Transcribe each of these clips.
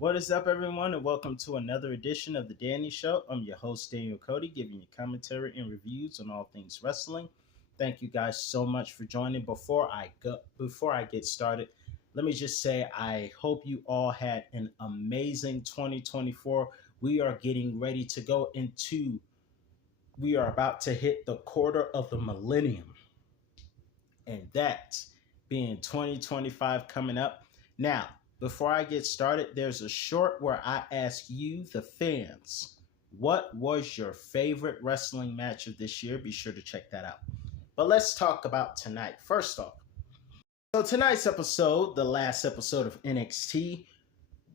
What is up, everyone, and welcome to another edition of the Danny Show. I'm your host, Daniel Cody, giving you commentary and reviews on all things wrestling. Thank you guys so much for joining. Before I get started, let me just say I hope you all had an amazing 2024. We are getting ready to go into. We are about to hit the quarter of the millennium, and that being 2025 coming up. Now, before I get started, there's a short where I ask you, the fans, what was your favorite wrestling match of this year? Be sure to check that out. But let's talk about tonight. First off, so tonight's episode, the last episode of NXT,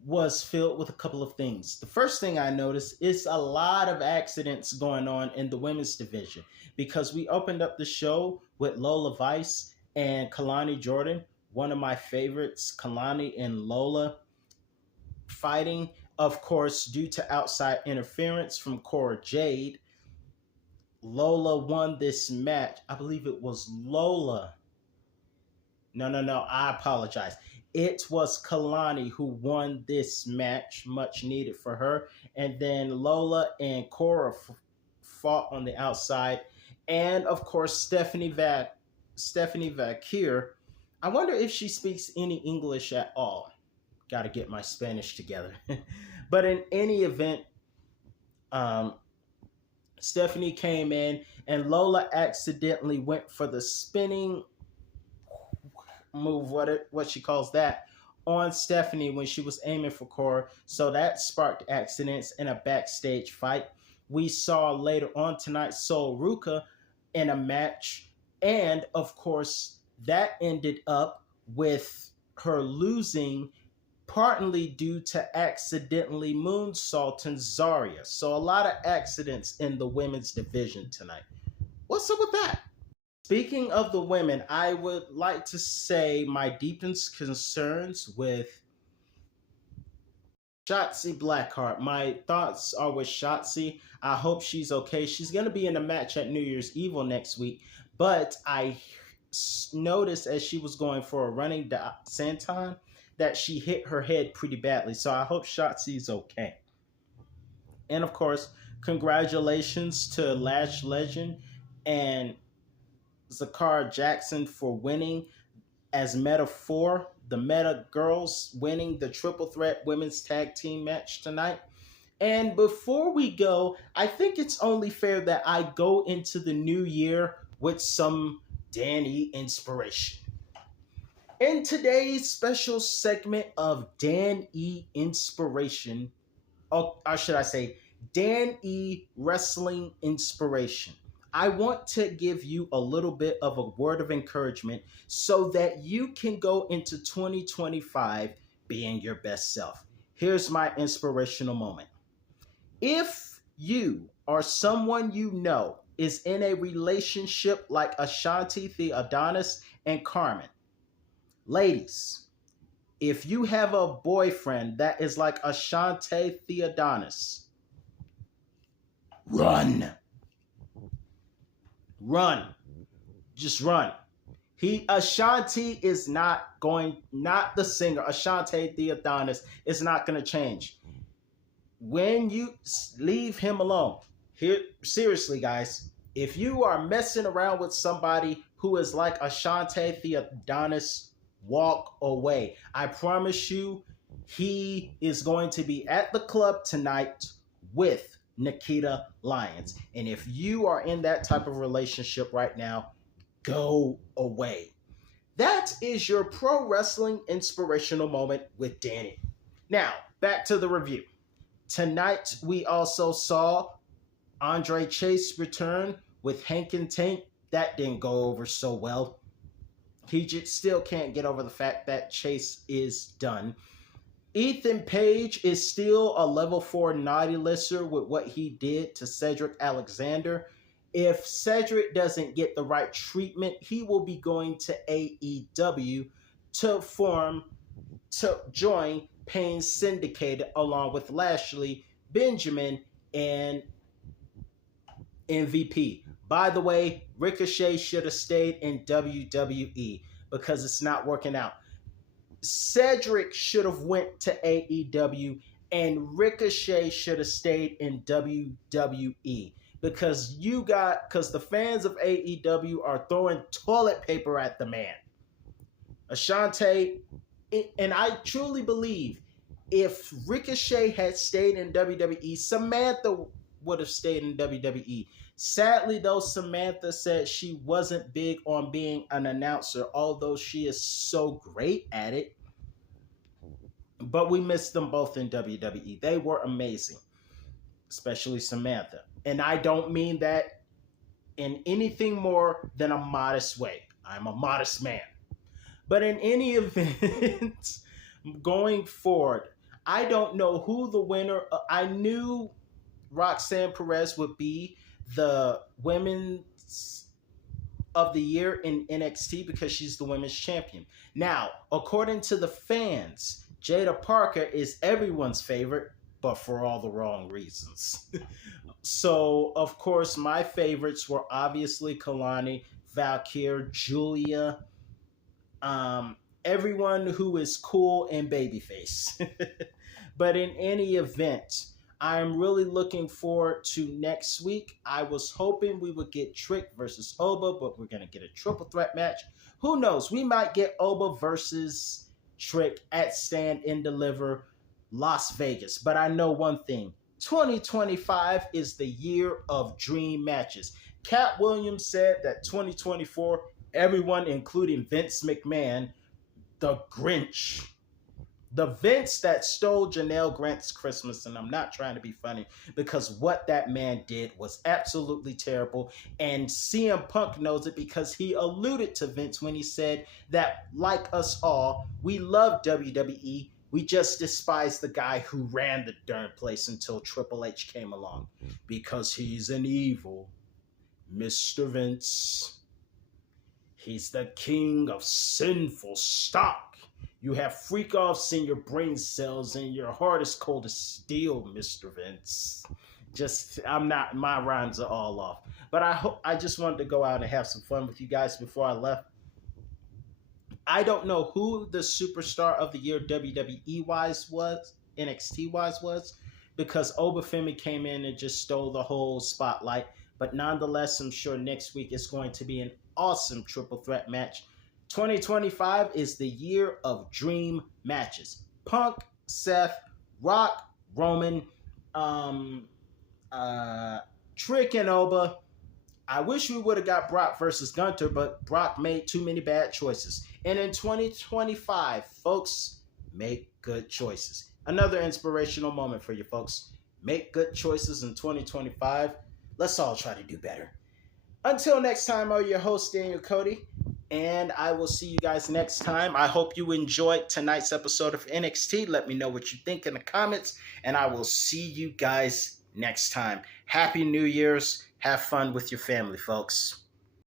was filled with a couple of things. The first thing I noticed is a lot of accidents going on in the women's division because we opened up the show with Lola Vice and Kalani Jordan, one of my favorites, Kalani and Lola fighting. Of course, due to outside interference from Cora Jade, Lola won this match. I believe it was Lola. No, I apologize. It was Kalani who won this match, much needed for her. And then Lola and Cora fought on the outside. And of course, Stephanie Vakir. I wonder if she speaks any English at all. Got to get my Spanish together. But in any event, Stephanie came in and Lola accidentally went for the spinning move, what she calls that, on Stephanie when she was aiming for Cora. So that sparked accidents in a backstage fight. We saw later on tonight Sol Ruka in a match, and of course that ended up with her losing partly due to accidentally moonsaulting Zarya. So a lot of accidents in the women's division tonight. What's up with that? Speaking of the women, I would like to say my deepest concerns with Shotzi Blackheart. My thoughts are with Shotzi. I hope she's okay. She's going to be in a match at New Year's Evil next week, but I noticed as she was going for a running senton that she hit her head pretty badly. So I hope Shotzi's okay. And of course, congratulations to Lash Legend and Zakara Jackson for winning as Meta 4, the Meta Girls winning the Triple Threat Women's Tag Team match tonight. And before we go, I think it's only fair that I go into the new year with some Danny inspiration. In today's special segment of Dan E Inspiration, or should I say, Dan E Wrestling Inspiration, I want to give you a little bit of a word of encouragement so that you can go into 2025 being your best self. Here's my inspirational moment. If you or someone you know is in a relationship like Ashanti, Theodonis, and Carmen, ladies, if you have a boyfriend that is like Ashanti, Theodonis, run. Run. Just run. Ashanti is not the singer, Ashanti Theodonis is not going to change. When you leave him alone, here, seriously, guys, if you are messing around with somebody who is like Ashanti Theodonis, walk away. I promise you, he is going to be at the club tonight with Nikita Lyons. And if you are in that type of relationship right now, go away. That is your pro wrestling inspirational moment with Danny. Now, back to the review. Tonight, we also saw Andre Chase return with Hank and Tank. That didn't go over so well. He just still can't get over the fact that Chase is done. Ethan Page is still a level 4 naughty lister with what he did to Cedric Alexander. If Cedric doesn't get the right treatment, he will be going to AEW to join Payne's Syndicated along with Lashley, Benjamin, and MVP. By the way, Ricochet should have stayed in WWE because it's not working out. Cedric should have went to AEW and Ricochet should have stayed in WWE because the fans of AEW are throwing toilet paper at the man. Ashante, and I truly believe if Ricochet had stayed in WWE, Samantha would have stayed in WWE. Sadly, though, Samantha said she wasn't big on being an announcer, although she is so great at it. But we missed them both in WWE. They were amazing, especially Samantha. And I don't mean that in anything more than a modest way. I'm a modest man. But in any event, going forward, I don't know who the winner. I knew Roxanne Perez would be the women's of the year in NXT because she's the women's champion. Now, according to the fans, Jada Parker is everyone's favorite, but for all the wrong reasons. So, of course, my favorites were obviously Kalani, Valkyrie, Julia, everyone who is cool and babyface. But in any event, I am really looking forward to next week. I was hoping we would get Trick versus Oba, but we're going to get a triple threat match. Who knows? We might get Oba versus Trick at Stand and Deliver Las Vegas. But I know one thing. 2025 is the year of dream matches. Cat Williams said that 2024, everyone, including Vince McMahon, the Grinch, the Vince that stole Janelle Grant's Christmas, and I'm not trying to be funny, because what that man did was absolutely terrible, and CM Punk knows it because he alluded to Vince when he said that, like us all, we love WWE, we just despise the guy who ran the darn place until Triple H came along, because he's an evil Mr. Vince. He's the king of sinful stock. You have freak-offs in your brain cells and your heart is cold as steel, Mr. Vince. My rhymes are all off. But I just wanted to go out and have some fun with you guys before I left. I don't know who the superstar of the year WWE-wise was, NXT-wise was, because Obafemi came in and just stole the whole spotlight. But nonetheless, I'm sure next week is going to be an awesome triple threat match. 2025 is the year of dream matches. Punk, Seth, Rock, Roman, Trick, and Oba. I wish we would have got Brock versus Gunter, but Brock made too many bad choices. And in 2025, folks, make good choices. Another inspirational moment for you folks. Make good choices in 2025. Let's all try to do better. Until next time, I'm your host, Daniel Cody, and I will see you guys next time. I hope you enjoyed tonight's episode of NXT. Let me know what you think in the comments, and I will see you guys next time. Happy New Year's. Have fun with your family, folks.